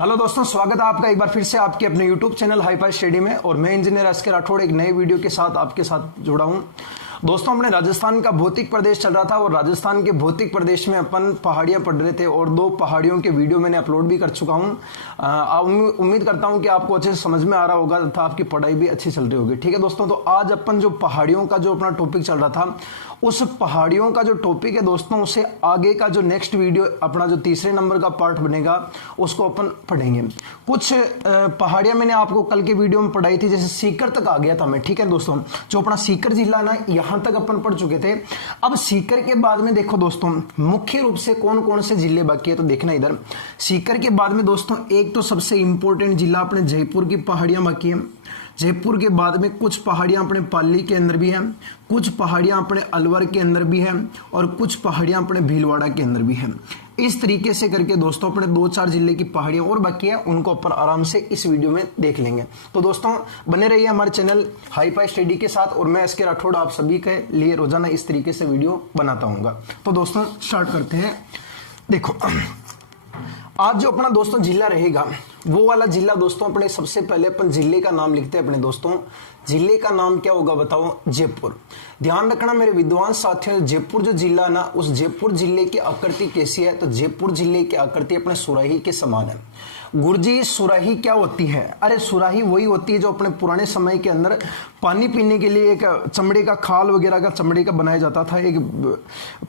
Hello दोस्तों, स्वागत है आपका एक बार फिर से आपके अपने YouTube channel hi fi study में। और मैं इंजीनियर एसके राठौड़ एक नए वीडियो के साथ आपके साथ जुड़ा हूं। दोस्तों, हमने राजस्थान का भौतिक प्रदेश चल रहा था और राजस्थान के भौतिक प्रदेश में अपन पहाड़ियां पढ़ रहे थे और 2 पहाड़ियों के वीडियो मैंने अपलोड भी कर चुका हूं। उम्मीद करता हूं कि आपको अच्छे से समझ में आ रहा होगा तथा आपकी पढ़ाई भी अच्छी चल रही होगी। ठीक है दोस्तों, तो आज अपन जो पहाड़ियों का जो अपना टॉपिक चल रहा था, उस पहाड़ियों का जो टॉपिक है दोस्तों, उससे आगे का जो नेक्स्ट वीडियो अपना जो तीसरे नंबर का पार्ट बनेगा उसको अपन पढ़ेंगे। कुछ पहाड़ियां मैंने आपको कल के वीडियो में पढ़ाई थी, जैसे सीकर तक आ गया था मैं। ठीक है दोस्तों, जो अपना सीकर जिला ना, यहां तक अपन पढ़ चुके थे। अब सीकर के बाद में देखो दोस्तों, मुख्य रूप से कौन कौन से जिले बाकी है, तो देखना इधर। सीकर के बाद में दोस्तों एक तो सबसे इंपॉर्टेंट जिला अपने जयपुर की पहाड़ियां बाकी है। जयपुर के बाद में कुछ पहाड़ियां अपने पाली के अंदर भी हैं, कुछ पहाड़ियां अपने अलवर के अंदर भी हैं और कुछ पहाड़ियां अपने भीलवाड़ा के अंदर भी हैं। इस तरीके से करके दोस्तों अपने 2-4 जिले की पहाड़ियां और बाकी है, उनको अपन आराम से इस वीडियो में देख लेंगे। तो दोस्तों बने रहिए हमारे चैनल हाई फाई स्टडी के साथ, और मैं एसके राठौड़ आप सभी के लिए रोजाना इस तरीके से वीडियो बनाता हूँ। तो दोस्तों स्टार्ट करते हैं। देखो, आज जो अपना दोस्तों जिला रहेगा, वो वाला जिला दोस्तों अपने सबसे पहले अपन जिले का नाम लिखते हैं अपने दोस्तों। जिले का नाम क्या होगा बताओ? जयपुर। ध्यान रखना मेरे विद्वान साथियों, जयपुर जो जिला ना, उस जयपुर जिले की आकृति कैसी है? तो जयपुर जिले की आकृति अपने सुराही के समान है। गुरुजी सुराही क्या होती है? अरे सुराही वही होती है जो अपने पुराने समय के अंदर पानी पीने के लिए एक चमड़े का खाल वगैरह का चमड़े का बनाया जाता था, एक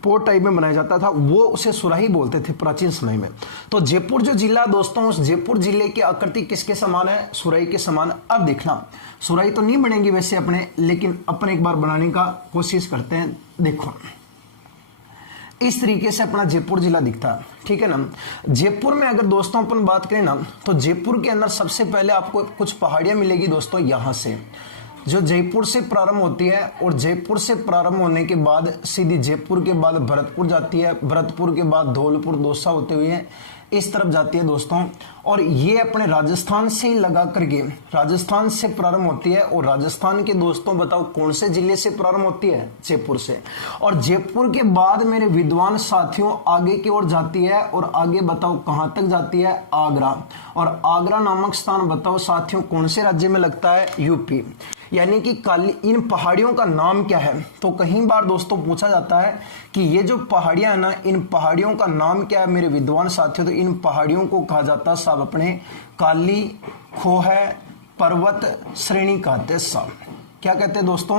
पोट टाइप में बनाया जाता था, वो उसे सुराही बोलते थे प्राचीन समय में। तो जयपुर जो जिला दोस्तों, उस जयपुर जिले की आकृति किसके समान है? सुराही के समान। अब देखना, सुराही तो नहीं बनेगी वैसे अपने, लेकिन अपन एक बार बनाने का कोशिश करते हैं। देखो इस तरीके से अपना जयपुर जिला दिखता है। ठीक है ना। जयपुर में अगर दोस्तों अपन बात करें ना, तो जयपुर के अंदर सबसे पहले आपको कुछ पहाड़ियां मिलेगी दोस्तों। यहां से जो जयपुर से प्रारंभ होती है, और जयपुर से प्रारंभ होने के बाद सीधी जयपुर के बाद भरतपुर जाती है, भरतपुर के बाद धौलपुर दौसा होते हुए इस तरफ जाती है दोस्तों। और ये अपने राजस्थान से ही लगा करके राजस्थान से प्रारंभ होती है। और राजस्थान के दोस्तों बताओ कौन से जिले से प्रारंभ होती है? जयपुर से। और जयपुर के बाद मेरे विद्वान साथियों आगे की ओर जाती है, और आगे बताओ कहां तक जाती है? आगरा। और आगरा नामक स्थान बताओ साथियों कौन से राज्य में लगता है? यूपी। यानी कि काली, इन पहाड़ियों का नाम क्या है? तो कई बार दोस्तों पूछा जाता है कि ये जो पहाड़ियां है ना, इन पहाड़ियों का नाम क्या है मेरे विद्वान साथियों? तो इन पहाड़ियों को कहा जाता है साहब अपने काली खोह पर्वत श्रेणी कहते हैं साहब। क्या कहते हैं दोस्तों?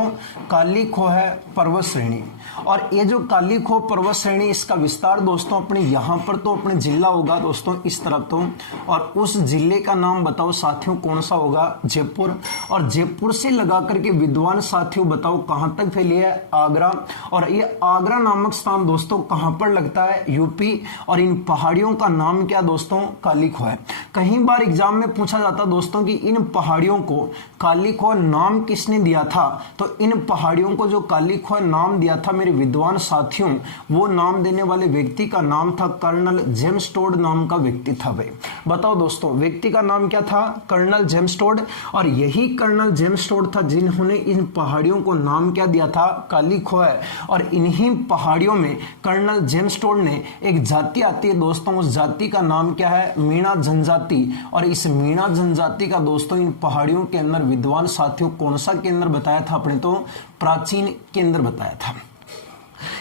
काली खोह पर्वत श्रेणी। और ये जो काली खोह पर्वत श्रेणी, इसका विस्तार दोस्तों अपने यहां पर तो अपने जिला होगा दोस्तों इस तरफ तो, और उस जिले का नाम बताओ साथियों कौन सा होगा? जयपुर। और जयपुर से लगा करके विद्वान साथियों बताओ कहां तक फैली है? आगरा। और ये आगरा नामक स्थान दोस्तों कहां पर लगता है? यूपी। और इन पहाड़ियों का नाम क्या दोस्तों? काली खोह है। कई बार एग्जाम में पूछा जाता दोस्तों कि इन पहाड़ियों को काली खोह नाम किसने दिया था? तो इन पहाड़ियों को जो काली खोह नाम दिया था मेरे विद्वान साथियों, वो नाम देने वाले व्यक्ति का नाम था कर्नल जेम्स टोड नाम का व्यक्ति था। भाई बताओ दोस्तों, व्यक्ति का नाम क्या था? Colonel James Tod. और यही कर्नल जेम्स टोड था जिन्होंने इन पहाड़ियों को नाम क्या दिया था? काली खोह। और इन्हीं पहाड़ियों में कर्नल जेम्स टोड ने एक जाति आती है दोस्तों, उस जाति का नाम क्या है? मीणा जनजाति। और इस मीणा जनजाति का दोस्तों इन पहाड़ियों के अंदर विद्वान साथियों कौन सा केंद्र बताया था अपने? तो प्राचीन केंद्र बताया था।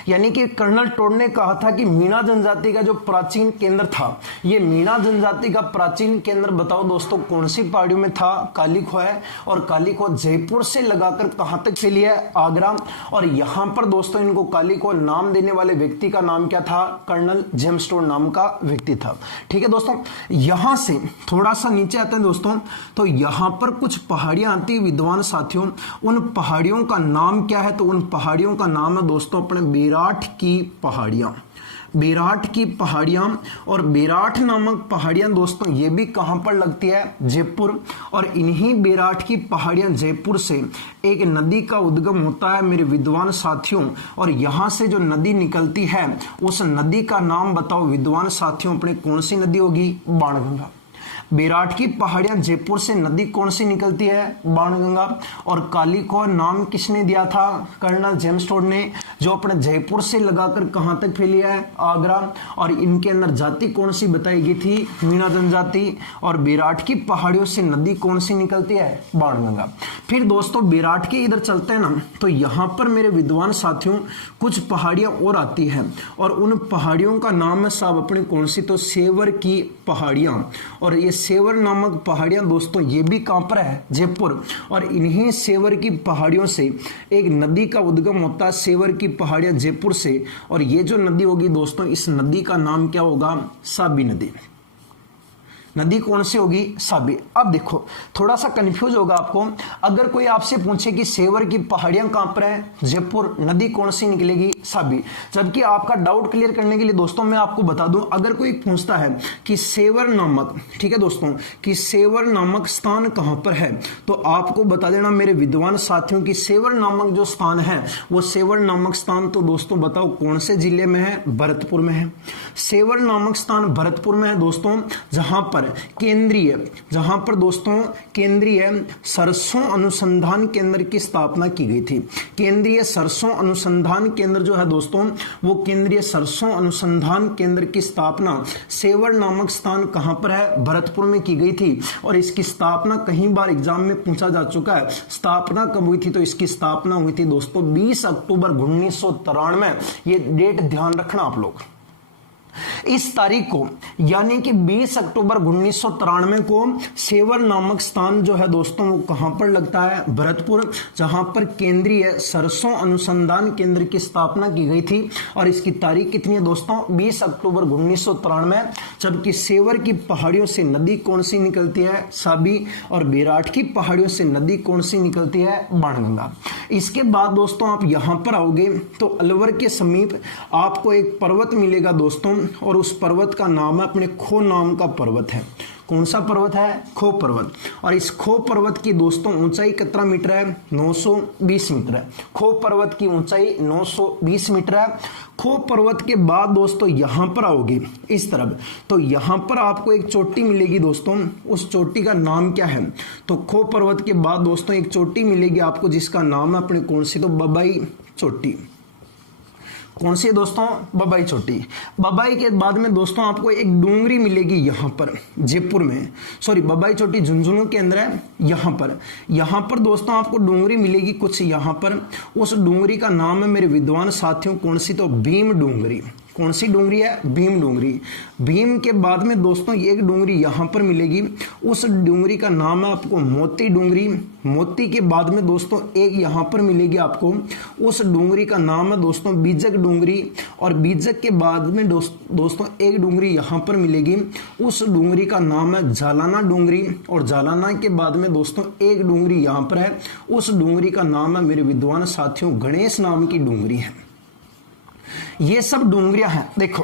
यानी कि कर्नल टोड ने कहा था कि मीणा जनजाति का जो प्राचीन केंद्र था, ये मीणा जनजाति का प्राचीन केंद्र बताओ दोस्तों कौन सी पहाड़ियों में था? काली खोह है। और काली खोह जयपुर से लगाकर कहां तक फैली है? आगरा। और यहां पर दोस्तों इनको काली खोह नाम देने वाले व्यक्ति का नाम क्या था? कर्नल जेम्स टोड नाम का व्यक्ति था। ठीक है दोस्तों, यहां से थोड़ा सा नीचे आते हैं दोस्तों, तो यहां पर कुछ पहाड़ियां आती है विद्वान साथियों। उन पहाड़ियों का नाम क्या है? तो उन पहाड़ियों का नाम है दोस्तों अपने बेराठ की पहाड़ियां। बेराठ की पहाड़ियां। और बेराठ नामक पहाड़ियां दोस्तों ये भी कहां पर लगती है? जयपुर। और इन्हीं बेराठ की पहाड़ियां जयपुर से एक नदी का उद्गम होता है मेरे विद्वान साथियों। और यहां से जो नदी निकलती है, उस नदी का नाम बताओ विद्वान साथियों अपने कौन सी नदी होगी? बाणगंगा। बेराट की पहाड़ियां जयपुर से नदी कौन सी निकलती है? बाणगंगा। और काली खोह नाम किसने दिया था? कर्नल जेम्स टोड ने, जो अपने जयपुर से लगाकर कहां तक फैली है? आगरा। और इनके अंदर जाति कौन सी बताई गई थी? मीणा जनजाति। और बेराट की पहाड़ियों से नदी कौन सी निकलती है? बाणगंगा। फिर दोस्तों बेराट के इधर चलते हैं ना, तो यहां पर मेरे विद्वान साथियों कुछ पहाड़ियां और आती हैं, और उन पहाड़ियों का नाम है साहब अपने कौन सी? तो सेवर की पहाड़ियां। और ये सेवर नामक पहाड़ियां दोस्तों ये भी कहां पर है? जयपुर। और इन्हीं सेवर की पहाड़ियों से एक नदी का उद्गम होता है, सेवर की पहाड़ियां जयपुर से। और ये जो नदी होगी दोस्तों, इस नदी का नाम क्या होगा? साबी नदी। नदी कौन सी होगी? साबी। अब देखो थोड़ा सा कंफ्यूज होगा आपको, अगर कोई आपसे पूछे कि सेवर की पहाड़ियां कहां पर है? जयपुर। नदी कौन सी निकलेगी? साबी। जबकि आपका डाउट क्लियर करने के लिए दोस्तों मैं आपको बता दूं, अगर कोई पूछता है कि सेवर नामक, ठीक है दोस्तों, कि सेवर नामक स्थान कहां पर है, तो आपको बता देना मेरे विद्वान साथियों की सेवर नामक जो स्थान है, वो सेवर नामक स्थान तो दोस्तों बताओ कौन से जिले में है? भरतपुर में है। सेवर नामक स्थान भरतपुर में है दोस्तों, जहां पर दोस्तों केंद्रीय सरसों अनुसंधान केंद्र की स्थापना की गई थी। केंद्रीय सरसों अनुसंधान केंद्र जो है दोस्तों, वो केंद्रीय सरसों अनुसंधान केंद्र की स्थापना सेवर नामक स्थान कहां पर है? भरतपुर में की गई थी। और इसकी स्थापना कई बार एग्जाम में पूछा जा चुका है, स्थापना कब हुई थी? तो इसकी स्थापना हुई थी दोस्तों 20 अक्टूबर 1993। ये डेट ध्यान रखना आप लोग। इस तारीख को यानी कि 20 अक्टूबर 1993 को सेवर नामक स्थान जो है दोस्तों वो कहां पर लगता है? भरतपुर, जहां पर केंद्रीय सरसों अनुसंधान केंद्र की स्थापना की गई थी। और इसकी तारीख कितनी है दोस्तों? 20 अक्टूबर 1993। जबकि सेवर की पहाड़ियों से नदी कौन सी निकलती है? साबी। और बेराट की पहाड़ियों से नदी कौन सी निकलती है? बाणगंगा। इसके बाद दोस्तों आप यहां पर आओगे तो अलवर के समीप आपको एक पर्वत मिलेगा दोस्तों, और उस पर्वत का नाम है अपने खो नाम का पर्वत है। कौन सा पर्वत है? खो पर्वत। और इस खो पर्वत की दोस्तों ऊंचाई कितना मीटर है? 920 मीटर है। खो पर्वत की ऊंचाई 920 मीटर है। खो पर्वत के बाद दोस्तों यहां पर आओगे इस तरफ, तो यहां पर आपको एक चोटी मिलेगी दोस्तों, उस चोटी का नाम क्या है? तो खो पर्वत के बाद दोस्तों एक चोटी मिलेगी आपको जिसका नाम है अपने कौन सी? तो बबाई चोटी। कौन सी दोस्तों? बबाई चोटी। बबाई के बाद में दोस्तों आपको एक डूंगरी मिलेगी यहां पर जयपुर में, सॉरी बबाई चोटी झुंझुनू के अंदर है। यहां पर दोस्तों आपको डूंगरी मिलेगी कुछ यहां पर, उस डूंगरी का नाम है मेरे विद्वान साथियों कौन सी? तो भीम डूंगरी। कौन सी डूंगरी है? भीम डूंगरी। भीम के बाद में दोस्तों एक डूंगरी यहां पर मिलेगी, उस डूंगरी का नाम है आपको मोती डूंगरी। मोती के बाद में दोस्तों एक यहां पर मिलेगी आपको, उस डूंगरी का नाम है दोस्तों बीजक डूंगरी। और बीजक के बाद में दोस्तों एक डूंगरी यहां पर मिलेगी, उस डूंगरी का नाम है जालाना डूंगरी। और जालाना के बाद में दोस्तों एक डूंगरी यहां पर है, उस डूंगरी का नाम है मेरे विद्वान साथियों गणेश नाम की डूंगरी है। ये सब डूंगरियां हैं देखो,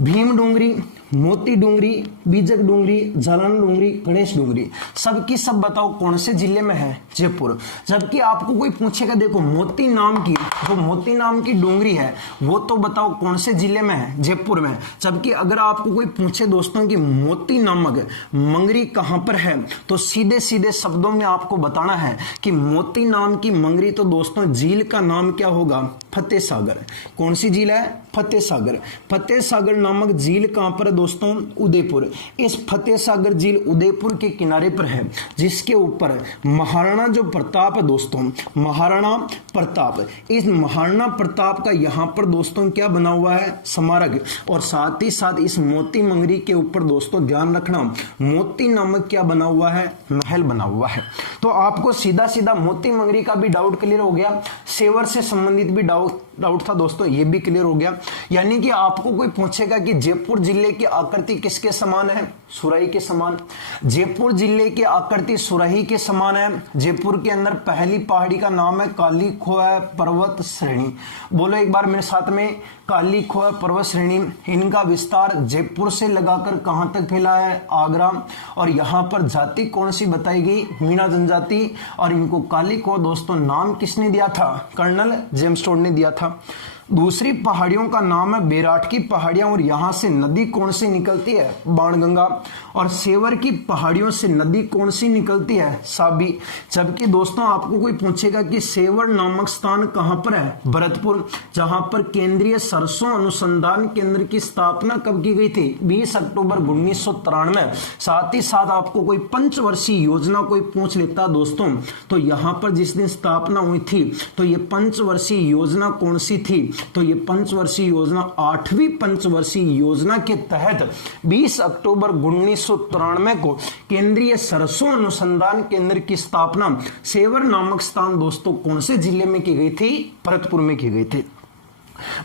भीम डूंगरी, मोती डूंगरी, बीजक डूंगरी, जालाना डूंगरी, गणेश डूंगरी, सबकी सब बताओ कौन से जिले में है? जयपुर। जबकि आपको कोई पूछेगा देखो मोती नाम की डूंगरी है वो तो बताओ कौन से जिले में है? जयपुर में। जबकि अगर आपको कोई पूछे दोस्तों कि मोती नामक मंगरी कहां पर है, तो सीधे सीधे शब्दों में आपको बताना है कि मोती नाम की मंगरी तो दोस्तों झील का नाम क्या होगा? फतेह सागर। कौन सी झील है? फतेह सागर। फतेह सागर नामक झील कहां पर है दोस्तों? उदयपुर। इस फतेह सागर झील उदयपुर के किनारे पर है, जिसके ऊपर महाराणा जो प्रताप है दोस्तों, महाराणा प्रताप, इस महाराणा प्रताप का यहां पर दोस्तों क्या बना हुआ है? स्मारक। और साथ ही साथ इस मोती मंगरी के ऊपर दोस्तों ध्यान रखना मोती नामक क्या बना हुआ है? महल बना हुआ है। तो आपको सीधा सीधा मोती मंगरी का भी डाउट क्लियर हो गया, सेवर से संबंधित भी डाउट था दोस्तों, ये भी क्लियर हो गया। यानी कि आपको कोई पूछेगा कि जयपुर जिले की आकृति किसके समान है? सुराही के समान। जयपुर जिले की आकृति सुराही के समान है। जयपुर के अंदर पहली पहाड़ी का नाम है काली खोह पर्वत श्रेणी। बोलो एक बार मेरे साथ में, काली खोह पर्वत श्रेणी। इनका विस्तार जयपुर से लगाकर कहां तक फैला है? आगरा। और यहां पर जाति कौन सी बताई गई? मीणा जनजाति। और इनको काली खोह दोस्तों नाम किसने दिया था? कर्नल जेम्स टोड ने दिया था। दूसरी पहाड़ियों का नाम है बेराट की पहाड़ियां और यहां से नदी कौन सी निकलती है? बाणगंगा। और सेवर की पहाड़ियों से नदी कौन सी निकलती है? साबी। जबकि दोस्तों आपको कोई पूछेगा कि सेवर नामक स्थान कहां पर है? भरतपुर। जहां पर केंद्रीय सरसों अनुसंधान केंद्र की स्थापना कब की गई थी? 20 अक्टूबर 1993। साथ ही साथ आपको कोई पंचवर्षीय योजना कोई पूछ लेता दोस्तों, तो यहां पर जिस दिन स्थापना हुई थी तो ये पंचवर्षीय योजना कौन सी थी? तो ये पंचवर्षीय योजना 8वीं पंचवर्षीय योजना के तहत 20 अक्टूबर 1993 को केंद्रीय सरसों अनुसंधान केंद्र की स्थापना सेवर नामक स्थान दोस्तों कौन से जिले में की गई थी? भरतपुर में की गई थी।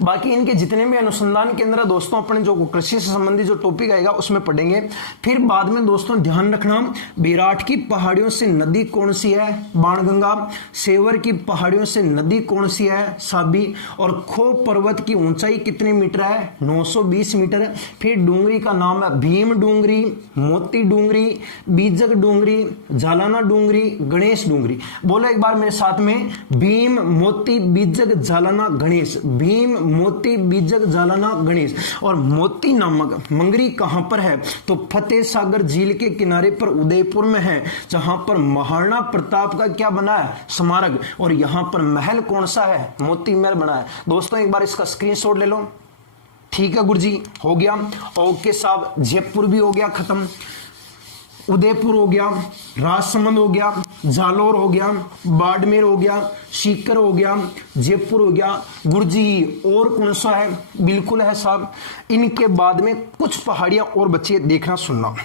बाकी इनके जितने भी अनुसंधान केंद्र है दोस्तों अपने जो कृषि से संबंधित जो टॉपिक आएगा उसमें पढ़ेंगे। फिर बाद में दोस्तों ध्यान रखना, बेराट की पहाड़ियों से नदी कौन सी है? बाणगंगा। सेवर की पहाड़ियों से नदी कौन सी है? साबी। और खो पर्वत की ऊंचाई कितने मीटर है? 920 मीटर। फिर डूंगरी का नाम है भीम डूंगरी, मोती डूंगरी, बीजक डूंगरी, झालाना डूंगरी, गणेश डूंगरी। बोलो एक बार मेरे साथ में, भीम, मोती, बीजक, झालाना, गणेश। भीम, मोती, बीजक, झालाना, गणेश। और मोती नामक मंगरी कहां पर है? तो फतेह सागर झील के किनारे पर उदयपुर में है, जहां पर महाराणा प्रताप का क्या बना है? स्मारक। और यहां पर महल कौन सा है? मोती महल बना है। दोस्तों एक बार इसका स्क्रीनशॉट ले लो। ठीक है गुरुजी, हो गया। ओके साहब, जयपुर भी हो गया खत्म, उदयपुर हो गया, राजसमंद हो गया, जालोर हो गया, बाड़मेर हो गया, सीकर हो गया, जयपुर हो गया। गुरुजी और कौन सा है? बिल्कुल है साहब। इनके बाद में कुछ पहाड़ियां और बच्चे देखना सुनना।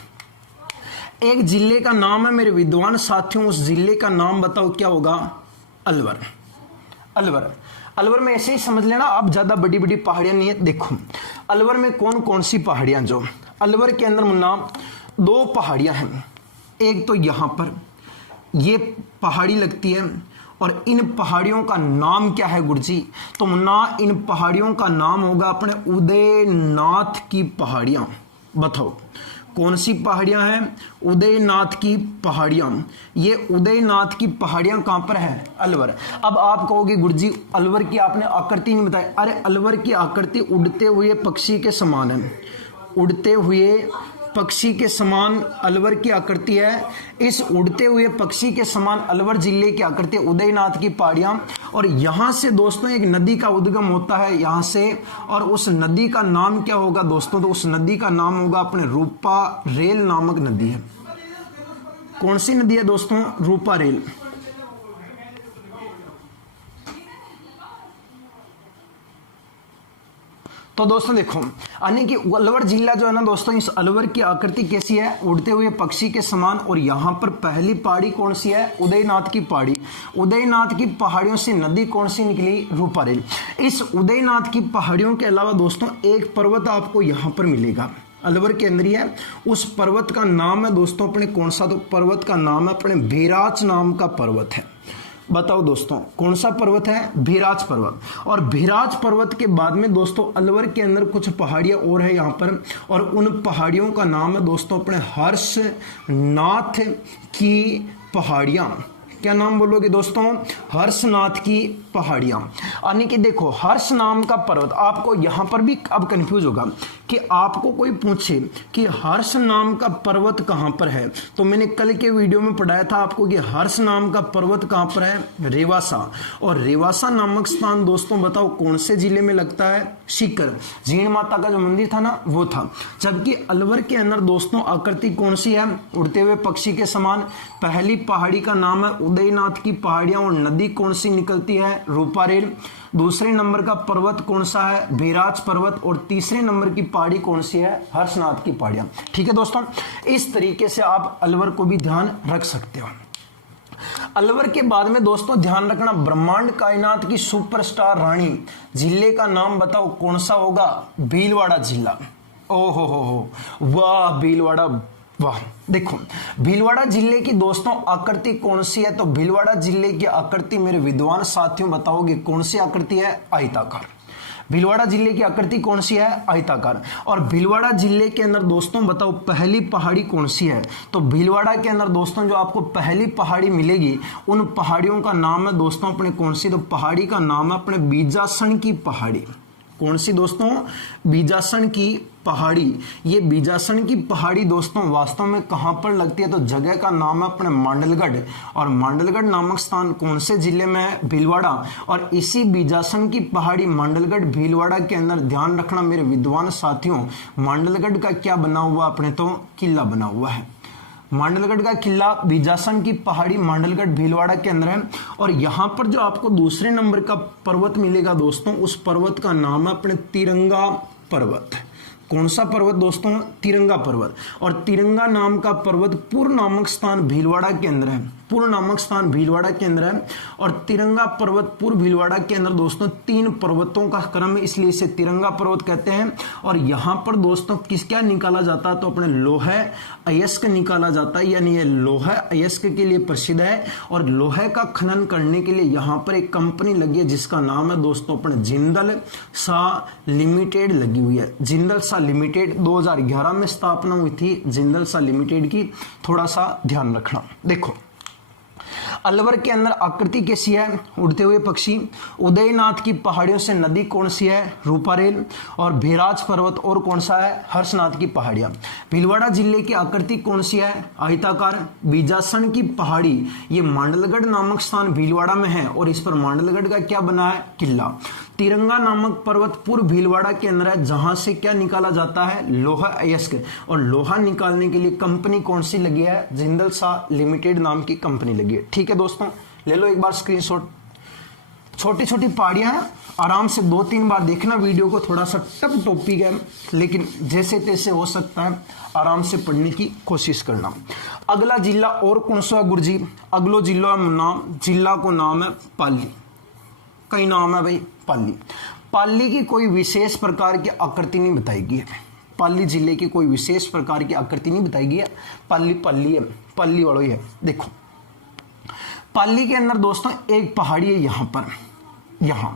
एक जिले का नाम है मेरे विद्वान साथियों, उस जिले का नाम बताओ क्या होगा? अलवर। अलवर। अलवर में ऐसे ही समझ लेना आप, ज्यादा बड़ी बड़ी पहाड़ियां नहीं है। देखो अलवर में कौन कौन सी पहाड़ियां, जो अलवर के अंदर मुन्ना 2 पहाड़ियां हैं। एक तो यहां पर ये पहाड़ी लगती है और इन पहाड़ियों का नाम क्या है गुरुजी? तो मुन्ना इन पहाड़ियों का नाम होगा अपने उदयनाथ की पहाड़ियां। बताओ कौन सी पहाड़ियां हैं? उदयनाथ की पहाड़ियां। ये उदयनाथ की पहाड़ियां कहां पर है? अलवर। अब आप कहोगे गुरुजी अलवर की आपने आकृति नहीं बताई। अरे अलवर की आकृति उड़ते हुए पक्षी के समान है, उड़ते हुए पक्षी के समान अलवर की आकृति है। इस उड़ते हुए पक्षी के समान अलवर जिले की आकृति उदयनाथ की पहाड़ियां। और यहां से दोस्तों एक नदी का उद्गम होता है यहां से, और उस नदी का नाम क्या होगा दोस्तों? तो उस नदी का नाम होगा अपने रूपा रेल नामक नदी है। कौन सी नदी है दोस्तों? रूपा रेल। तो दोस्तों देखो, यानी कि अलवर जिला जो है ना दोस्तों, इस अलवर की आकृति कैसी है? उड़ते हुए पक्षी के समान। और यहां पर पहली पहाड़ी कौन सी है? उदयनाथ की पहाड़ी। उदयनाथ की पहाड़ियों से नदी कौन सी निकली? रूपारेल। इस उदयनाथ की पहाड़ियों के अलावा दोस्तों एक पर्वत आपको यहां पर मिलेगा, अलवर के अंदर ही है। उस पर्वत का नाम है दोस्तों अपने कौन सा? तो पर्वत का नाम है अपने भीराच नाम का पर्वत है। बताओ दोस्तों कौन सा पर्वत है? भीराज पर्वत। और भीराज पर्वत के बाद में दोस्तों अलवर के अंदर कुछ पहाड़ियां और है यहां पर, और उन पहाड़ियों का नाम है दोस्तों अपने हर्षनाथ की पहाड़ियां। क्या नाम बोलोगे दोस्तों? हर्षनाथ की पहाड़ियां। यानी कि देखो हर्ष नाम का पर्वत, आपको यहां पर भी अब कंफ्यूज होगा कि आपको कोई पूछे कि हर्ष नाम का पर्वत कहां पर है, तो मैंने कल के वीडियो में पढ़ाया था आपको कि हर्ष नाम का पर्वत कहां पर है? रेवासा। और रेवासा नामक स्थान दोस्तों बताओ कौन से जिले में लगता है? सीकर। जीण माता का जो मंदिर था ना वो था। जबकि अलवर के अंदर दोस्तों आकृति कौन सी है? उड़ते हुए पक्षी के समान। पहली पहाड़ी का नाम है उदयनाथ की पहाड़ियां, और नदी कौन सी निकलती है? रूपारेल। दूसरे नंबर का पर्वत कौन सा है? भीराज पर्वत। और तीसरे नंबर की पहाड़ी कौन सी है? हर्षनाथ की पहाड़ियां। ठीक है दोस्तों, इस तरीके से आप अलवर को भी ध्यान रख सकते हो। अलवर के बाद में दोस्तों ध्यान रखना, ब्रह्मांड कायनात की सुपरस्टार रानी, जिले का नाम बताओ कौन सा होगा? भीलवाड़ा जिला। ओहो हो, वाह भीलवाड़ा, वाह। देखो भीलवाड़ा जिले की दोस्तों आकृति कौन सी है? तो भीलवाड़ा जिले की आकृति मेरे विद्वान साथियों बताओगे कौन सी आकृति है? आयताकार। भीलवाड़ा जिले की आकृति कौन सी है? आयताकार। और भीलवाड़ा जिले के अंदर दोस्तों बताओ पहली पहाड़ी कौन सी है? तो भीलवाड़ा के अंदर दोस्तों जो आपको पहली पहाड़ी मिलेगी उन पहाड़ियों का नाम है दोस्तों अपने कौन सी? तो पहाड़ी का नाम है अपने बीजासन की पहाड़ी। कौन सी दोस्तों? बीजासन की पहाड़ी। ये बीजासन की पहाड़ी दोस्तों वास्तव में कहां पर लगती है? तो जगह का नाम है अपने मांडलगढ़। और मांडलगढ़ नामक स्थान कौन से जिले में है? भीलवाड़ा। और इसी बीजासन की पहाड़ी मांडलगढ़ भीलवाड़ा के अंदर ध्यान रखना मेरे विद्वान साथियों, मांडलगढ़ का क्या बना हुआ अपने? तो किला बना हुआ है। मांडलगढ़ का किला बीजासन की पहाड़ी मांडलगढ़ भीलवाड़ा के अंदर है। और यहां पर जो आपको दूसरे नंबर का पर्वत मिलेगा दोस्तों, उस पर्वत का नाम है अपने तिरंगा पर्वत। कौन सा पर्वत दोस्तों? तिरंगा पर्वत। और तिरंगा नाम का पर्वत पुर नामक स्थान भीलवाड़ा के अंदर है। पुर नामक स्थान भीलवाड़ा के अंदर है। और तिरंगा पर्वत पुर भीलवाड़ा के अंदर दोस्तों 3 पर्वतों का क्रम है, इसलिए इसे तिरंगा पर्वत कहते हैं। और यहां पर दोस्तों किस क्या निकाला जाता है? तो अपने लोहे अयस्क निकाला जाता है, यानी ये लोहे अयस्क के लिए प्रसिद्ध है। और लोहे का खनन करने के लिए यहां पर एक कंपनी लगी है जिसका नाम है दोस्तों अपने जिंदल साह लिमिटेड लगी हुई है। जिंदल साह लिमिटेड 2011 में स्थापना हुई थी जिंदल साह लिमिटेड की। थोड़ा सा ध्यान रखना। देखो अलवर के अंदर आकृति कैसी है? उड़ते हुए पक्षी। उदयनाथ की पहाड़ियों से नदी कौन सी है? रूपारेल। और भेराज पर्वत और कौन सा है? हर्षनाथ की पहाड़ियां। भीलवाड़ा जिले की आकृति कौन सी है? आयताकार। बीजासन की पहाड़ी ये मांडलगढ़ नामक स्थान भीलवाड़ा में है और इस पर मांडलगढ़ का क्या बना है? किला। तिरंगा नामक पर्वत पूर्व भीलवाड़ा के अंदर है जहां से क्या निकाला जाता है? लोहा अयस्क। और लोहा निकालने के लिए कंपनी कौन सी लगी है? जिंदल साह लिमिटेड नाम की कंपनी लगी है। ठीक है दोस्तों, ले लो एक बार स्क्रीनशॉट। छोटी छोटी पहाड़ियां हैं, आराम से 2-3 बार देखना वीडियो को। थोड़ा सा टफ टॉपिक है लेकिन जैसे तैसे हो सकता है आराम से पढ़ने की कोशिश करना। अगला जिला और कौन सा गुरुजी? अगलो जिला को नाम है पाली। कई नाम है भाई पाली। पाली की कोई विशेष प्रकार की आकृति नहीं बताई गई है। पाली जिले की कोई विशेष प्रकार की आकृति नहीं बताई गई है। पाली है, पाली वालों ही है। देखो पाली के अंदर दोस्तों एक पहाड़ी है यहां पर, यहां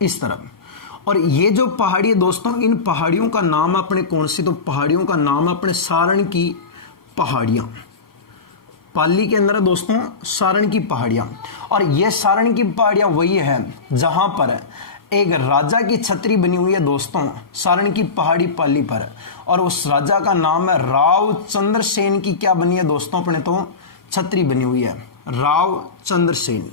इस तरफ। और ये जो पहाड़ी है दोस्तों, इन पहाड़ियों का नाम अपने कौन सी? तो पहाड़ियों का नाम अपने सारण की पहाड़ियां। पाली के अंदर दोस्तों सारण की पहाड़ियां। और ये सारण की पहाड़ियां वही है जहां पर एक राजा की छतरी बनी हुई है दोस्तों, सारण की पहाड़ी पाली पर। और उस राजा का नाम है राव चंद्रसेन की क्या बनी है दोस्तों? अपने तो छतरी बनी हुई है राव चंद्रसेन।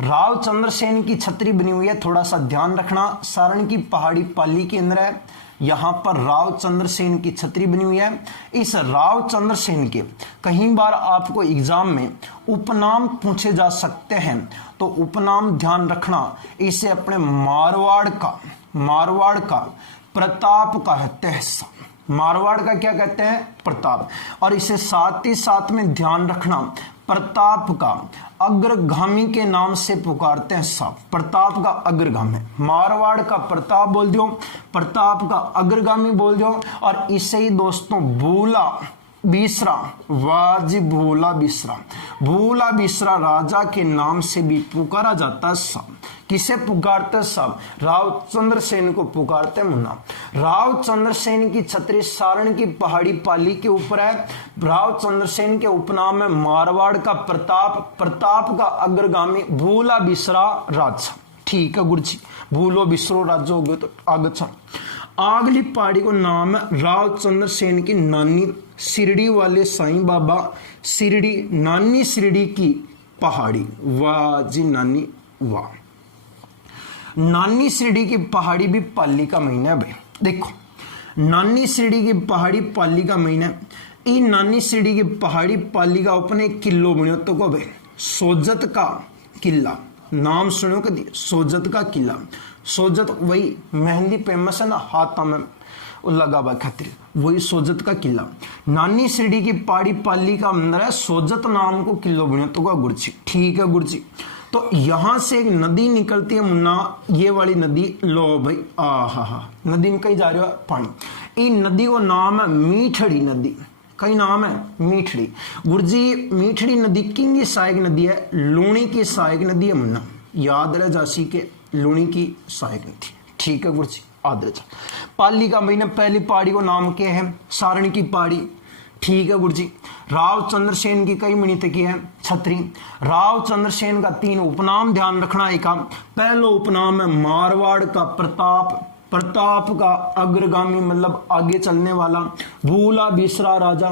राव चंद्रसेन की छतरी बनी हुई है। थोड़ा सा ध्यान रखना, सारण की पहाड़ी पाली के अंदर है, यहां पर राव चंद्रसेन की छतरी बनी हुई है। इस राव चंद्रसेन के कई बार आपको एग्जाम में उपनाम पूछे जा सकते हैं, तो उपनाम ध्यान रखना। इसे अपने मारवाड़ का प्रताप कहते हैं। मारवाड़ का क्या कहते हैं? प्रताप। और इसे साथ ही साथ में ध्यान रखना, प्रताप का अग्रगामी के नाम से पुकारते हैं सब। प्रताप का अग्रगामी, मारवाड़ का प्रताप बोल दो, प्रताप का अग्रगामी बोल दो। और इसे ही दोस्तों भूला बिसरा, वाजी भूला बिसरा राजा के नाम से भी पुकारा जाता है सब। किसे पुकारते सब? राव चंद्रसेन को पुकारते मुन्ना। राव चंद्रसेन की छतरी सारण की पहाड़ी पाली के ऊपर है। राव चंद्रसेन के उपनाम है मारवाड़ का प्रताप का अग्रगामी, भूला बिसरा राजा। ठीक है गुरुजी, भूलो बिसरो राजा हो गए तो आगे। अगली पहाड़ी को नाम है राव चंद्रसेन की नानी शिरडी वाले साईं बाबा शिरडी, नानी शिरडी की पहाड़ी। वाह जी नानी वाह। नानी शिरडी की पहाड़ी भी पाली का महीना है भाई। देखो नानी शिरडी की पहाड़ी पाली का महीना है। ई नानी शिरडी की पहाड़ी पाली का अपने किलो बनियो तो को भाई सोजत का किला। नाम सुनो कभी? सोजत का किला। सोजत वही मेहंदी फेमस है ना, हाथा में लगा हुआ खातिर, वही सोजत का किला। नानी शिरडी की पहाड़ी पाली का अंदर है, सोजत नाम को किलो बनियो तो का गुरुजी। ठीक है गुरुजी। तो यहां से एक नदी निकलती है मुन्ना, ये वाली नदी लो भाई। आहा नदी में कहीं जा रहे हो पानी। इन नदी को नाम है मीठड़ी नदी। कई नाम है मीठड़ी गुरुजी। मीठड़ी नदी किंग सहायक नदी है, लूणी की सहायक नदी है मुन्ना। याद रहे जासी के लूणी की सहायक नदी। ठीक है गुरुजी, आद्रचा। पाली का महीना पहली पहाड़ी को नाम के है सारणी की पहाड़ी, ठीक है गुरुजी। राव चंद्रसेन की कई मणित की है छतरी। राव चंद्रसेन का 3 उपनाम ध्यान रखना है का। पहला उपनाम है मारवाड़ का प्रताप, प्रताप का अग्रगामी मतलब आगे चलने वाला, भूला बिसरा राजा,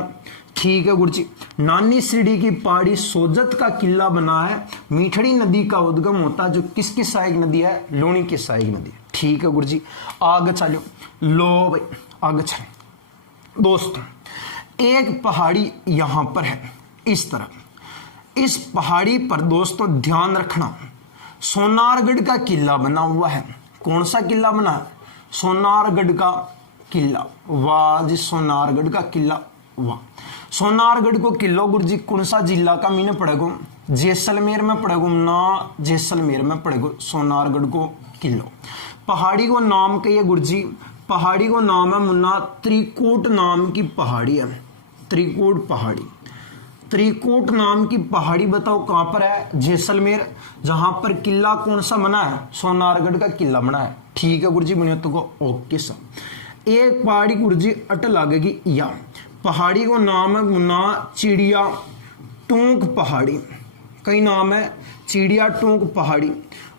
ठीक है गुरुजी। नानी सीढ़ी की पहाड़ी सोजत का किला बना है, मीठड़ी नदी का उद्गम होता है जो किसकी सहायक नदी है, लूणी की सहायक नदी, ठीक है गुरुजी। आगे चलो, लो भाई आगे चलो दोस्तों। एक पहाड़ी यहां पर है इस तरह, इस पहाड़ी पर दोस्तों ध्यान रखना सोनारगढ़ का किला बना हुआ है। कौन सा किला बना है, सोनारगढ़ का किला, वाह जी सोनारगढ़ का किला, वाह। सोनारगढ़ को किलो गुरुजी कौन सा जिला का मीने पड़ेगा, जैसलमेर में पड़ेगा ना, जैसलमेर में पड़ेगा सोनारगढ़ को किलो। पहाड़ी को नाम कहिए गुरुजी, पहाड़ी को नाम है मुन्ना त्रिकूट नाम की पहाड़ी है, त्रिकूट पहाड़ी। त्रिकूट नाम की पहाड़ी बताओ कहां पर है, जैसलमेर। जहां पर किला कौन सा बना है, सोनारगढ़ का किला बना है, ठीक है गुरुजी बुनियाद को ओके सर। एक पहाड़ी गुरुजी अट लगेगी या, पहाड़ी को नाम है मुन्ना चिड़िया टूंक पहाड़ी, कई नाम है चिड़िया टूंक पहाड़ी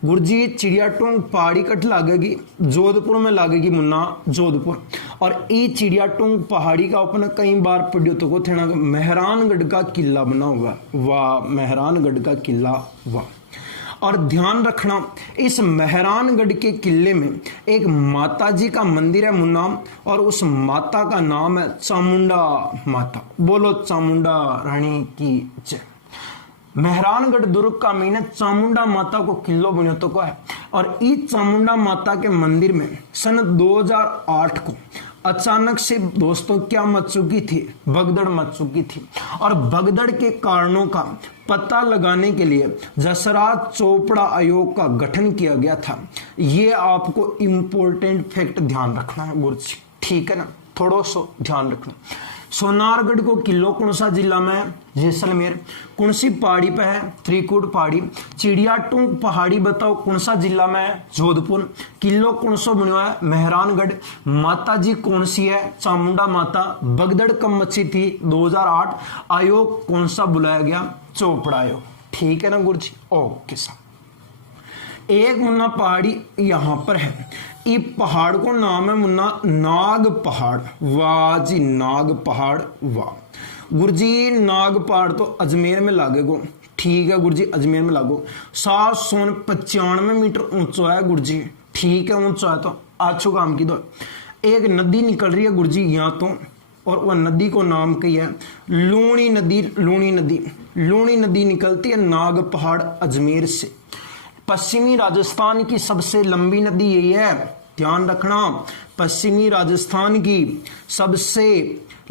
गुरुजी। चिड़िया टूंक पहाड़ी कट लागेगी, जोधपुर में लागेगी मुन्ना, जोधपुर। और ये चिड़िया टूंक पहाड़ी का अपने कई बार पढ़ियो तो को थे, मेहरानगढ़ का किला बना हुआ, वाह मेहरानगढ़ का किला, वाह। और ध्यान रखना इस मेहरानगढ़ के किले में एक माता जी का मंदिर है मुन्ना, और उस माता का नाम है चामुंडा माता। बोलो चामुंडा रानी की जय। मेहरानगढ़ दुर्ग का मीन चामुंडा माता को किलो बुनियों को है। और इस चामुंडा माता के मंदिर में सन 2008 को अचानक से दोस्तों क्या मच चुकी थी, भगदड़ मच चुकी थी। और भगदड़ के कारणों का पता लगाने के लिए जसराज चोपड़ा आयोग का गठन किया गया था। ये आपको इंपॉर्टेंट फैक्ट ध्यान रखना है गुरुजी, ठीक है ना, थोड़ा सा ध्यान रखना। सोनारगढ़ को किलो कौन सा जिला में है, जैसलमेर। कौन सी पहाड़ी पे है, त्रिकूट पहाड़ी। चिड़िया टूंक पहाड़ी बताओ कौन सा जिला में है, जोधपुर। किलो कौन सा बना है, मेहरानगढ़। माता जी कौन सी है, चामुंडा माता। भगदड़ कब मची थी, 2008। आयोग कौन सा बुलाया गया, चोपड़ा आयोग, ठीक है ना गुरुजी ओके सर। एक मुन्ना पहाड़ी यहां पर है, ये पहाड़ को नाम है मुन्ना नाग पहाड़, वाह जी नाग पहाड़, वाह गुरुजी। नाग पहाड़ तो अजमेर में लागेगो, ठीक है गुरुजी अजमेर में लागो। 795 मीटर ऊंचा है गुरुजी, ठीक है ऊंचा है तो अच्छो काम की दो। एक नदी निकल रही है गुरुजी यहाँ तो, और वह नदी को नाम कही है लूणी नदी, लूणी नदी। लूणी नदी निकलती है नाग पहाड़ अजमेर से। पश्चिमी राजस्थान की सबसे लंबी नदी यही है, ध्यान रखना। पश्चिमी राजस्थान की सबसे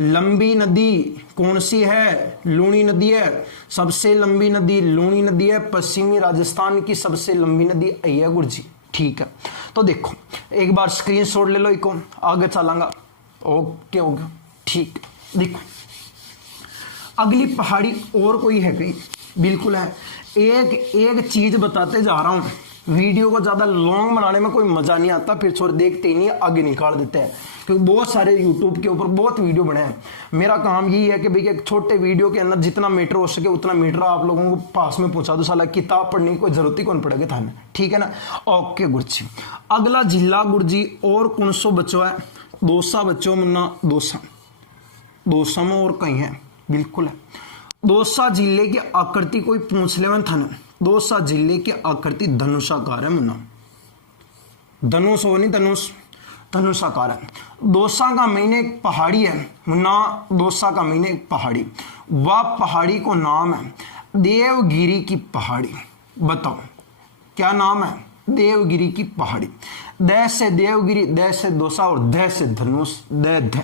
लंबी नदी कौन सी है, लूणी नदी है। सबसे लंबी नदी लूणी नदी है, पश्चिमी राजस्थान की सबसे लंबी नदी यही है गुरुजी, ठीक है। तो देखो एक बार स्क्रीनशॉट ले लो, इको आगे चलांगा, ओके ओके ठीक। देखो अगली पहाड़ी और कोई है कहीं, बिल्कुल है। एक चीज बताते जा रहा हूं, वीडियो को ज्यादा लॉन्ग बनाने में कोई मजा नहीं आता, फिर छोड़ देखते ही नहीं आगे निकाल देते हैं, क्योंकि बहुत सारे यूट्यूब के ऊपर बहुत वीडियो बने हैं। मेरा काम यही है कि भाई एक छोटे वीडियो के अंदर जितना मीटर हो सके उतना मीटर आप लोगों को पास में पहुंचा दो, साला किताब पढ़ने की कोई जरूरत ही कौन पड़ेगा थाने, ठीक है ना ओके गुरुजी। अगला जिला गुरुजी और कौन सो बच्चों है, दोसा बच्चों मुन्ना, दोसा में और कहीं है, बिल्कुल है। दोसा जिले की आकृति कोई पूछ ले थाने, दोसा जिले की आकृति धनुषाकार है मुन्ना, धनुष हो नहीं धनुष, धनुषाकार है। दोसा का महीने एक पहाड़ी है मुन्ना, दोसा का महीने एक पहाड़ी, वह पहाड़ी को नाम है देवगिरी की पहाड़ी। बताओ क्या नाम है, देवगिरी की पहाड़ी। द से देवगिरी, द से दोसा और ध से धनुष, द,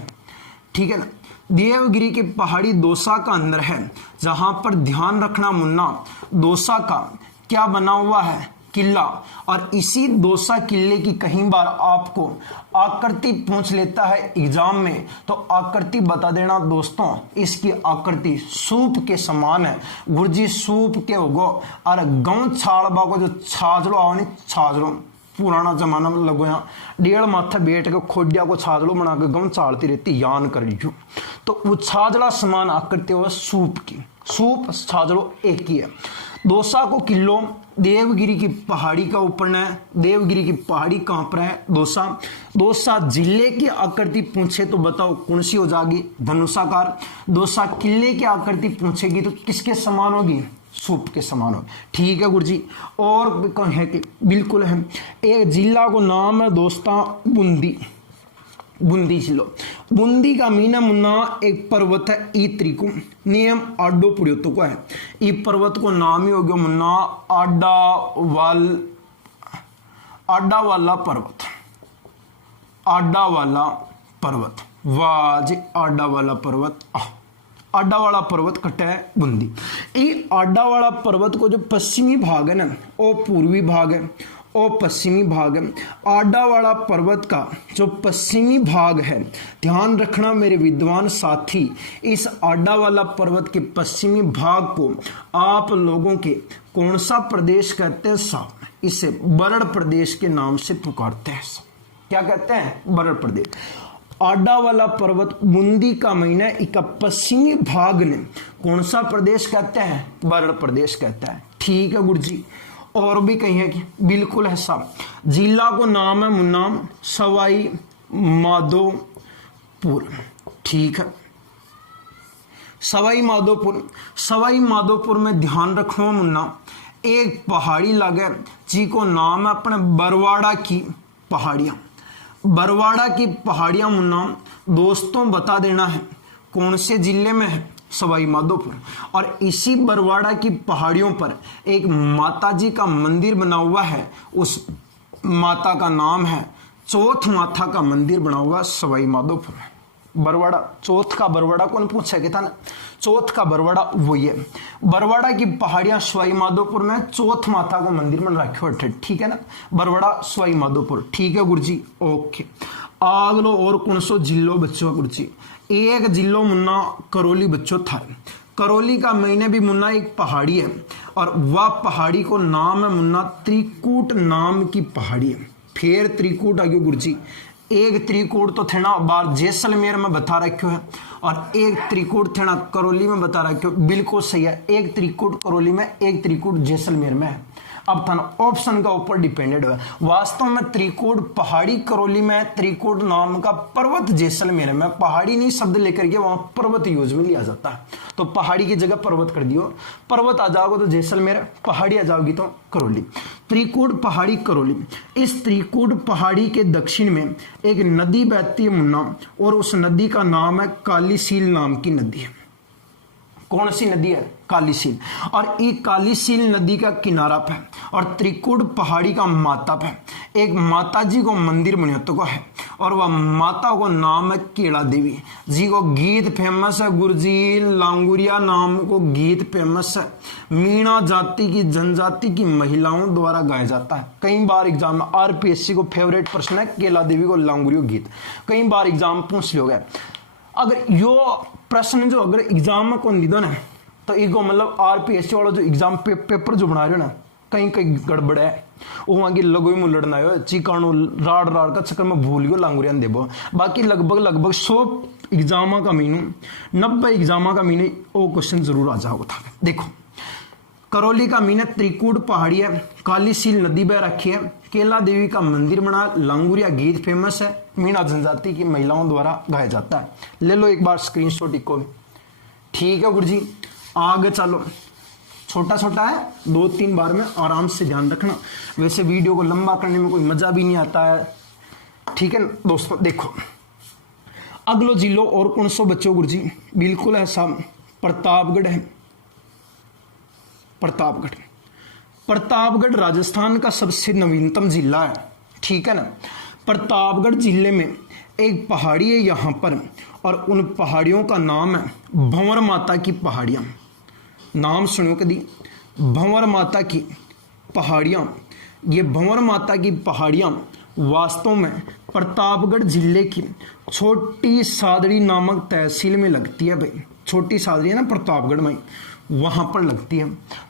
ठीक है ना। देवगिरी की पहाड़ी दोसा का अंदर है, जहां पर ध्यान रखना मुन्ना दोसा का क्या बना हुआ है, किला। और इसी दोसा किले की कहीं बार आपको आकृति पूछ लेता है एग्जाम में, तो आकृति बता देना दोस्तों, इसकी आकृति सूप के समान है गुरुजी, सूप के होगो। और गांव छाड़बा को जो छाजड़ो आओ नहीं, छाजड़ो पुराना जमाना में लगो यहाँ डेढ़ माथे बैठ के खोडिया को छाजड़ो बना के गम चालती रहती यान कर लियो। तो वो छाजड़ा समान आकृति हुआ सूप की, सूप छाजड़ो एक ही है। डोसा को किलो देवगिरी की पहाड़ी का ऊपर है। देवगिरी की पहाड़ी कहां पर है? डोसा। डोसा जिले की आकृति पूछे तो बताओ कौन सी हो जाएगी? धनुषाकार। डोसा किले की आकृति पूछेगी तो किसके समान होगी? सूप के समान होगी। ठीक है गुरु जी। और है कि बिल्कुल है। एक जिला को नाम है दोस्ता बूंदी। बूंदी जिलो। बूंदी का मीना मुन्ना एक पर्वत है ई त्रिको नियम आडो पुड़ियोतो को है। ई पर्वत को नाम ही हो गया मुन्ना आडा वाला पर्वत। आडा वाला पर्वत वाह जी, आडा वाला पर्वत। आडा वाला पर्वत कटा है बूंदी। ये आडा वाला पर्वत को जो पश्चिमी भाग है ना वो पूर्वी भाग है और पश्चिमी भाग है। आडा वाला पर्वत का जो पश्चिमी भाग है, ध्यान रखना मेरे विद्वान साथी, इस आडा वाला पर्वत के पश्चिमी भाग को आप लोगों के कौन सा प्रदेश कहते हैं? साहब इसे बरड़ प्रदेश के नाम से पुकारते हैं। क्या कहते हैं? बरड़ प्रदेश। आडा वाला पर्वत बूंदी का महीना इसका पश्चिमी भाग ने कौन सा प्रदेश कहते हैं? बरड़ प्रदेश कहता है। ठीक है गुरु जी। और भी कहीं है कि बिल्कुल है साहब। जिला को नाम है मुन्ना सवाई माधोपुर। ठीक है, सवाई माधोपुर। सवाई माधोपुर में ध्यान रखो मुन्ना एक पहाड़ी लगे जी को नाम है अपने बरवाड़ा की पहाड़ियां। बरवाड़ा की पहाड़ियां मुन्ना दोस्तों बता देना है कौन से जिले में है? सवाई माधोपुर। और इसी बरवाड़ा की पहाड़ियों पर एक माता जी का मंदिर बना हुआ है। उस माता का नाम है चौथ माता का मंदिर बना हुआ सवाई माधोपुर में। बरवाड़ा चौथ का बरवाड़ा कौन पूछा गया था ना? चौथ का बरवाड़ा वही है। बरवाड़ा की पहाड़ियां सवाई माधोपुर में चौथ माता को मंदिर बन रखे हो। ठीक है ना? बरवाड़ा सवाई माधोपुर। ठीक है गुरु जी। ओके, आगलो और कौन सो जिलो बच्चों गुरु जी? एक जिलो मुन्ना करौली बच्चों था। करौली का महीने भी मुन्ना एक पहाड़ी है और वह पहाड़ी को नाम है मुन्ना त्रिकूट नाम की पहाड़ी है। फिर त्रिकूट आ गयो गुरु जी। एक त्रिकूट तो थे ना बार जैसलमेर में बता रखो है और एक त्रिकूट थे ना करौली में बता रखो। बिल्कुल सही है। एक त्रिकूट करौली में, एक त्रिकूट जैसलमेर में है। अब था ना ऑप्शन का ऊपर डिपेंडेड है। वास्तव में त्रिकूट पहाड़ी करौली में, त्रिकूट नाम का पर्वत जैसलमेर में। पहाड़ी नहीं शब्द लेकर के वहां पर्वत यूज में लिया जाता है। तो पहाड़ी की जगह पर्वत कर दियो। पर्वत आ जाओगे तो जैसलमेर, पहाड़ी आ जाओगी तो करौली। त्रिकूट पहाड़ी करौली। इस त्रिकूट पहाड़ी के दक्षिण में एक नदी बहती है मुन्ना और उस नदी का नाम है कालीसील नाम की नदी है। कौन सी नदी है? कालीसील। और ये कालीसील नदी का किनारा पे और त्रिकूट पहाड़ी का माता पे एक माता जी को मंदिर बने तो है और वह माता को नाम है केला देवी जी। को गीत फेमस है गुरु जी, लांगुरिया नाम को गीत फेमस है। मीणा जाति की जनजाति की महिलाओं द्वारा गाया जाता है। कई बार एग्जाम में आरपीएससी को फेवरेट प्रश्न है केला देवी को लांगुरियो गीत। कई बार एग्जाम पूछ लोगे। अगर यो प्रश्न जो अगर एग्जाम में कौन दीदो ना तो इको मतलब आरपीएससी वाला जो एग्जाम पेपर जो बना रहे हो ना कहीं कहीं गड़बड़ है। वो वहां की लगो ही लड़ना हो चिकाणो राड़ राड़ का चक्कर में भूल गयो लांगुरियान देबो। बाकी लगभग 100 एग्जाम का मीनू 90 एग्जाम का मीने वो क्वेश्चन जरूर आ जाओ था। देखो करौली का मीना त्रिकूट पहाड़ी है, कालीसील नदी बह रखी है, केला देवी का मंदिर बना, लांगुरिया गीत फेमस है, मीणा जनजाति की महिलाओं द्वारा गाया जाता है। ले लो एक बार स्क्रीनशॉट इको। ठीक है गुरु जी, आगे चलो। छोटा छोटा है, 2-3 बार में आराम से ध्यान रखना। वैसे वीडियो को लंबा करने में कोई मजा भी नहीं आता है। ठीक है दोस्तों, देखो अगलो जिलो और कौन सो बच्चों गुरु जी? बिल्कुल है साहब, प्रतापगढ़ है। प्रतापगढ़ प्रतापगढ़ राजस्थान का सबसे नवीनतम जिला है। ठीक है ना? प्रतापगढ़ जिले में एक पहाड़ी है यहाँ पर और उन पहाड़ियों का नाम है भंवर माता की पहाड़ियाँ। नाम सुनो कभी, भंवर माता की पहाड़ियाँ। ये भंवर माता की पहाड़ियाँ वास्तव में प्रतापगढ़ जिले की छोटी सादड़ी नामक तहसील में लगती है। भाई छोटी सादड़ी है ना प्रतापगढ़ में, वहां पर लगती है।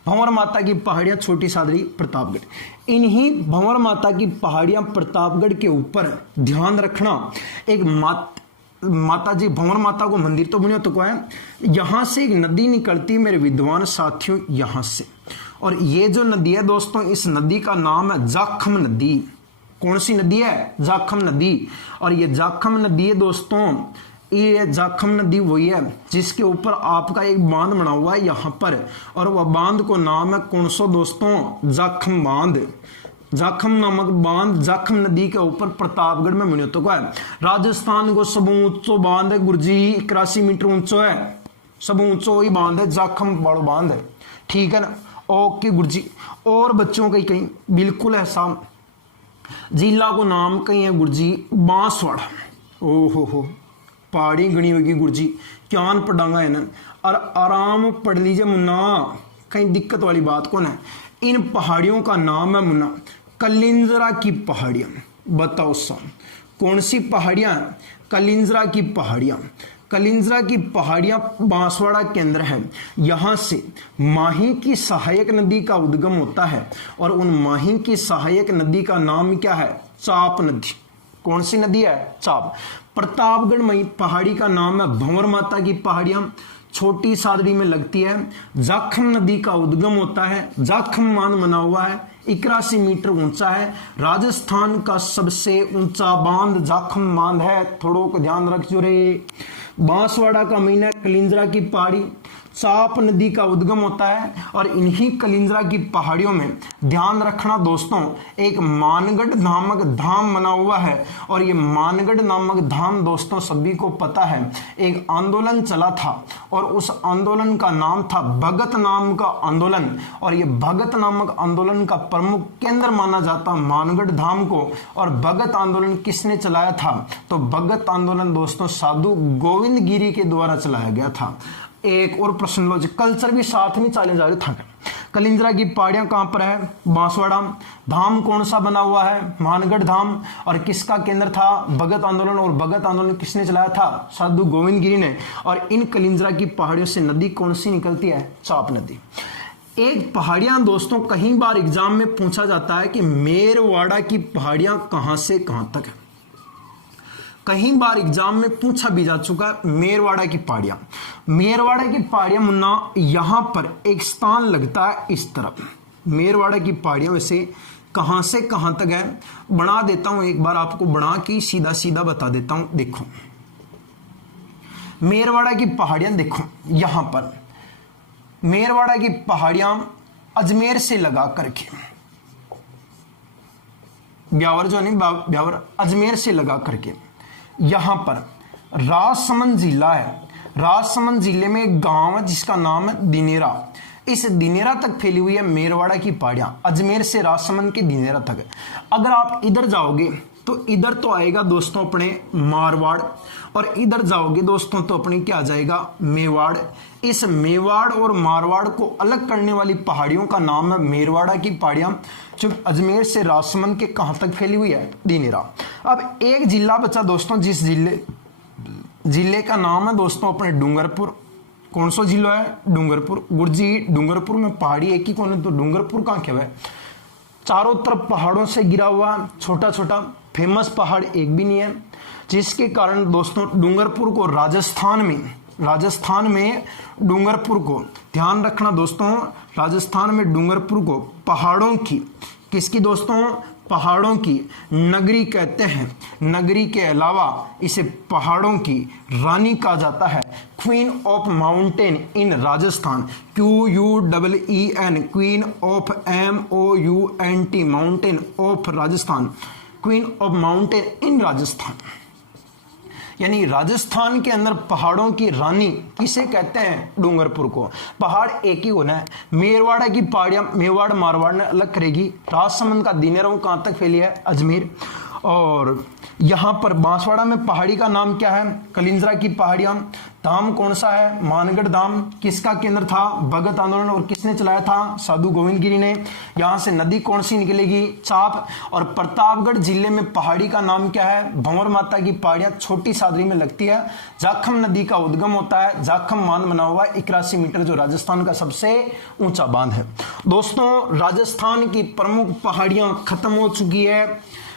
भंवर माता की पहाड़ियां छोटी सादरी प्रतापगढ़। इन्हीं भंवर माता की पहाड़ियां प्रतापगढ़ के ऊपर ध्यान रखना, एक माता जी भंवर माता को मंदिर तो बनिया तो को है, यहां से एक नदी निकलती है मेरे विद्वान साथियों यहां से, और ये जो नदी है दोस्तों, इस नदी का नाम है जाखम नदी। कौन सी नदी है? जाखम नदी। और ये जाखम नदी है दोस्तों, ये जाखम नदी वही है जिसके ऊपर आपका एक बांध बना हुआ है यहां पर, और वह बांध को नाम है कौन सा दोस्तों? जाखम बांध। जाखम नामक बांध जाखम नदी के ऊपर प्रतापगढ़ में बनियों को है। राजस्थान को सब ऊंचो बांध है गुरुजी, 81 मीटर ऊंचो है, सब ऊंचो ही बांध है, जाखम बड़ो बांध है, ठीक है ना। ओके गुरुजी। और बच्चों कहीं कहीं बिल्कुल ऐसा जिला को नाम कहीं है गुरुजी बांसवाड़ा। ओहो हो, पहाड़ी गणी होगी गुरुजी, क्यान पढ़ांगा है ना, और आराम पढ़ लीजिए मुन्ना, कहीं दिक्कत वाली बात कौन है। इन पहाड़ियों का नाम है मुन्ना कलिंजरा की पहाड़ियां। बताओ साहब कौन सी पहाड़ियां? कलिंजरा की पहाड़ियां। कलिंजरा की पहाड़ियां बांसवाड़ा केंद्र है। यहां से माही की सहायक नदी का उद्गम होता है, और उन माही की सहायक नदी का नाम क्या है? चाप नदी। कौन सी नदी है? चाप। प्रतापगढ़ में पहाड़ी का नाम है भंवर माता की पहाड़ियां, छोटी सादड़ी में लगती है। जाखम नदी का उद्गम होता है, जाखम बांध बना हुआ है, 81 मीटर ऊंचा है। राजस्थान का सबसे ऊंचा बांध जाखम बांध है, थोड़ो को ध्यान रखो रे। बांसवाड़ा का महीना कलिंजरा की पहाड़ी, चाप नदी का उद्गम होता है, और इन्हीं कलिंजरा की पहाड़ियों में ध्यान रखना दोस्तों, एक मानगढ़ नामक धाम बना हुआ है। और ये मानगढ़ नामक धाम दोस्तों सभी को पता है, एक आंदोलन चला था, और उस आंदोलन का नाम था भगत नाम का आंदोलन, और ये भगत नामक आंदोलन का प्रमुख केंद्र माना जाता मानगढ़ धाम को। और भगत आंदोलन किसने चलाया था? तो भगत आंदोलन दोस्तों साधु गोविंद गिरी के द्वारा चलाया गया था। एक और प्रश्न लो, कल्चर भी साथ में चले जा रहे था। कलिंजरा की पहाड़ियां कहां पर है? बांसवाड़ा। धाम कौन सा बना हुआ है? मानगढ़ धाम। और किसका केंद्र था? भगत आंदोलन। और भगत आंदोलन किसने चलाया था? साधु गोविंद गिरी ने। और इन कलिंजरा की पहाड़ियों से नदी कौन सी निकलती है? चाप नदी। एक पहाड़ियां दोस्तों कई बार एग्जाम में पूछा जाता है कि मेरवाड़ा की पहाड़ियां कहां से कहां तक है। कई बार एग्जाम में पूछा भी जा चुका है मेरवाड़ा की पहाड़ियां। मेरवाड़ा की पहाड़ियां मुन्ना यहां पर एक स्थान लगता है इस तरफ। मेरवाड़ा की पहाड़ियां वैसे कहां से कहां तक है बना देता हूं, एक बार आपको बना के सीधा सीधा बता देता हूं। देखो मेरवाड़ा की पहाड़ियां, देखो यहां पर मेरवाड़ा की पहाड़ियां अजमेर से लगा करके, ब्यावर जो नहीं ब्यावर, अजमेर से लगा करके यहां पर राजसमंद जिला है। राजसमंद जिले में एक गांव है जिसका नाम है दिनेरा। इस दिनेरा तक फैली हुई है मेरवाड़ा की पहाड़ियां, अजमेर से राजसमंद के दिनेरा तक। अगर आप इधर जाओगे तो इधर तो आएगा दोस्तों अपने मारवाड़, और इधर जाओगे दोस्तों तो अपनी क्या आ जाएगा? मेवाड़। इस मेवाड़ और मारवाड़ को अलग करने वाली पहाड़ियों का नाम है मेरवाड़ा की पहाड़ियां, जो अजमेर से राजसमंद के कहां तक फैली हुई है? दिनेरा। अब एक जिला बचा दोस्तों, जिस जिले का नाम है दोस्तों अपने डूंगरपुर। कौन सा जिला है? डूंगरपुर। गुरजी डूंगरपुर में पहाड़ी एक ही कौन है, तो डूंगरपुर कहां क्या है? चारों तरफ पहाड़ों से गिरा हुआ छोटा छोटा, फेमस पहाड़ एक भी नहीं है, जिसके कारण दोस्तों डूंगरपुर को राजस्थान में डूंगरपुर को ध्यान रखना दोस्तों, राजस्थान में डूंगरपुर को पहाड़ों की, किसकी दोस्तों? पहाड़ों की नगरी कहते हैं। नगरी के अलावा इसे पहाड़ों की रानी कहा जाता है, queen of mountain in Rajasthan. QUEEN, queen of MOUNT, mountain of Rajasthan, queen of mountain in Rajasthan. यानी राजस्थान के अंदर पहाड़ों की रानी किसे कहते हैं? डूंगरपुर को। पहाड़ एक ही होना है। मेरवाड़ा की पहाड़ियां मेवाड़ मारवाड़ ने अलग करेगी। राजसमंद का दिनेरा कहां तक फैली है? अजमेर। और यहां पर बांसवाड़ा में पहाड़ी का नाम क्या है? कलिंजरा की पहाड़ियां। धाम कौन सा है? मानगढ़ धाम। किसका केंद्र था? भगत आंदोलन। और किसने चलाया था? साधु गोविंद गिरी ने। यहां से नदी कौन सी निकलेगी? चाप। और प्रतापगढ़ जिले में पहाड़ी का नाम क्या है? भंवर माता की पहाड़ियां, छोटी सादरी में लगती है। जाखम नदी का उद्गम होता है। जाखम बांध बना हुआ 81 मीटर, जो राजस्थान का सबसे ऊंचा बांध है। दोस्तों, राजस्थान की प्रमुख पहाड़ियां खत्म हो चुकी है।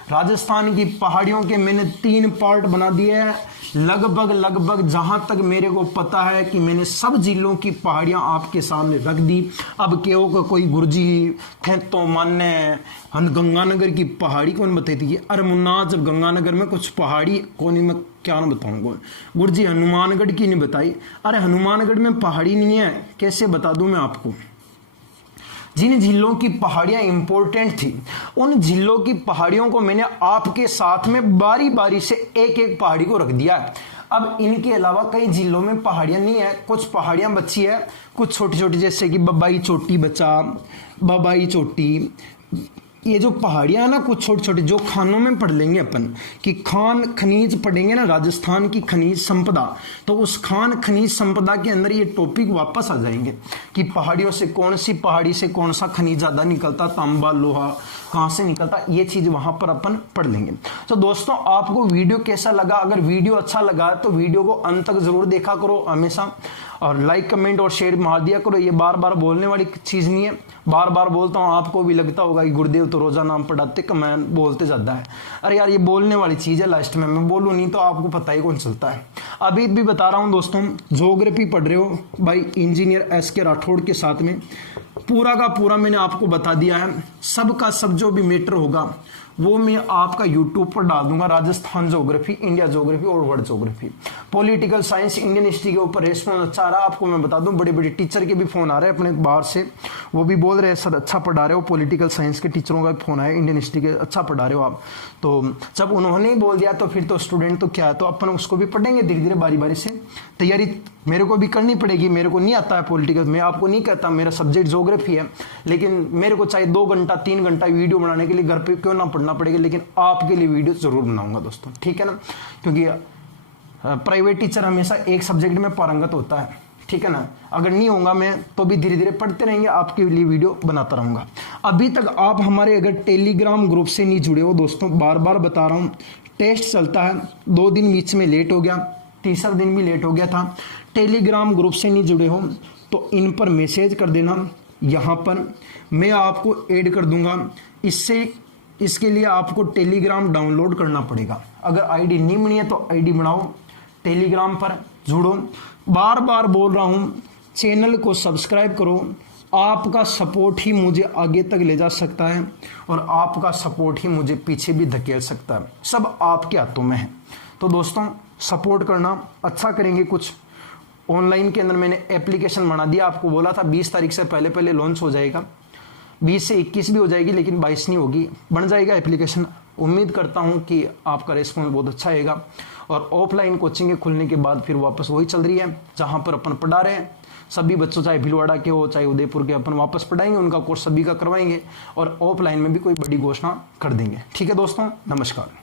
राजस्थान की पहाड़ियों के मैंने 3 पार्ट बना दिए हैं। लगभग जहां तक मेरे को पता है कि मैंने सब जिलों की पहाड़ियां आपके सामने रख दी। अब केओ का कोई गुरुजी थे तो मान्य गंगानगर की पहाड़ी कौन बताई थी? अरे मुन्ना, जब गंगानगर में कुछ पहाड़ी कौन ही मैं क्या ना बताऊंगा। गुरुजी हनुमानगढ़ की नहीं बताई। अरे हनुमानगढ़ में पहाड़ी नहीं है, कैसे बता दूं मैं आपको। जिन जिलों की पहाड़ियां इंपॉर्टेंट थी, उन जिलों की पहाड़ियों को मैंने आपके साथ में बारी बारी से एक एक पहाड़ी को रख दिया है। अब इनके अलावा कई जिलों में पहाड़ियां नहीं है, कुछ पहाड़ियां बची है, कुछ छोटी छोटी, जैसे कि बबाई चोटी बचा, बबाई चोटी। ये जो पहाड़ियां है ना, कुछ छोटी छोटी, जो खानों में पढ़ लेंगे अपन कि खान खनिज पढ़ेंगे ना, राजस्थान की खनिज संपदा, तो उस खान खनिज संपदा के अंदर ये टॉपिक वापस आ जाएंगे कि पहाड़ियों से कौन सी पहाड़ी से कौन सा खनिज ज्यादा निकलता, तांबा लोहा कहां से निकलता, ये चीज वहां पर अपन पढ़ लेंगे। तो दोस्तों, आपको वीडियो कैसा लगा? अगर वीडियो अच्छा लगा तो वीडियो को अंत तक जरूर देखा करो हमेशा, और लाइक कमेंट और शेयर मार दिया करो। ये बार बार बोलने वाली चीज नहीं है, बार बार बोलता हूं, आपको भी लगता होगा कि गुरुदेव तो रोजा नाम पढ़ाते, कमेंट बोलते ज्यादा है। अरे यार, ये बोलने वाली चीज है, लास्ट में मैं बोलूं नहीं तो आपको पता ही कौन चलता है। अभी भी बता रहा हूं दोस्तों, ज्योग्राफी पढ़ रहे हो भाई इंजीनियर SK राठौड़ के साथ में, पूरा का पूरा मैंने आपको बता दिया है। सब का सब जो भी मैटर होगा वो मैं आपका यूट्यूब पर डाल दूंगा। राजस्थान ज्योग्राफी, इंडिया ज्योग्राफी और world geography, political science, Indian history के ऊपर रेस्पॉन्स अच्छा आ रहा है। आपको मैं बता दूं, बड़े बड़े टीचर के भी फोन आ रहे हैं अपने बाहर से, वो भी बोल रहे हैं सर अच्छा पढ़ा रहे हो। पॉलिटिकल साइंस के टीचरों का भी फोन आया, इंडियन हिस्ट्री के अच्छा पढ़ा रहे हो आप। तो जब उन्होंने ही बोल दिया तो फिर तो स्टूडेंट तो क्या है, तो अपन उसको भी पढ़ेंगे धीरे धीरे, बारी बारी से। तैयारी मेरे को भी करनी पड़ेगी, मेरे को नहीं आता है पॉलिटिकल, मैं आपको नहीं कहता, मेरा सब्जेक्ट ज्योग्राफी है, लेकिन मेरे को चाहे 2 घंटा 3 घंटा वीडियो बनाने के लिए घर पे क्यों ना पढ़ना पड़ेगा, लेकिन आपके लिए वीडियो जरूर बनाऊंगा दोस्तों, ठीक है ना। क्योंकि प्राइवेट टीचर हमेशा एक सब्जेक्ट में पारंगत होता है, ठीक है ना। अगर नहीं होगा मैं तो भी धीरे धीरे पढ़ते रहेंगे, आपके लिए वीडियो बनाता रहूंगा। अभी तक आप हमारे अगर टेलीग्राम ग्रुप से नहीं जुड़े हो दोस्तों, बार बार बता रहा हूं, टेस्ट चलता है, 2 दिन बीच में लेट हो गया, तीसरा दिन भी लेट हो गया था। टेलीग्राम ग्रुप से नहीं जुड़े हो तो इन पर मैसेज कर देना, यहाँ पर मैं आपको ऐड कर दूंगा। इसके लिए आपको टेलीग्राम डाउनलोड करना पड़ेगा। अगर आईडी नहीं बनी है तो आईडी बनाओ, टेलीग्राम पर जुड़ो। बार बार बोल रहा हूं, चैनल को सब्सक्राइब करो। आपका सपोर्ट ही मुझे आगे तक ले जा सकता है और आपका सपोर्ट ही मुझे पीछे भी धकेल सकता है, सब आपके हाथों में है। तो दोस्तों, सपोर्ट करना, अच्छा करेंगे कुछ। ऑनलाइन के अंदर मैंने एप्लीकेशन बना दिया, आपको बोला था 20 तारीख से पहले पहले लॉन्च हो जाएगा, 20 से 21 भी हो जाएगी, लेकिन 22 नहीं होगी, बन जाएगा एप्लीकेशन। उम्मीद करता हूं कि आपका रिस्पॉन्स बहुत अच्छा आएगा। और ऑफलाइन कोचिंग के खुलने के बाद फिर वापस वही चल रही है जहां पर अपन पढ़ा रहे हैं। सभी बच्चों, चाहे भीलवाड़ा के हो चाहे उदयपुर के, अपन वापस पढ़ाएंगे, उनका कोर्स सभी का करवाएंगे और ऑफलाइन में भी कोई बड़ी घोषणा कर देंगे। ठीक है दोस्तों, नमस्कार।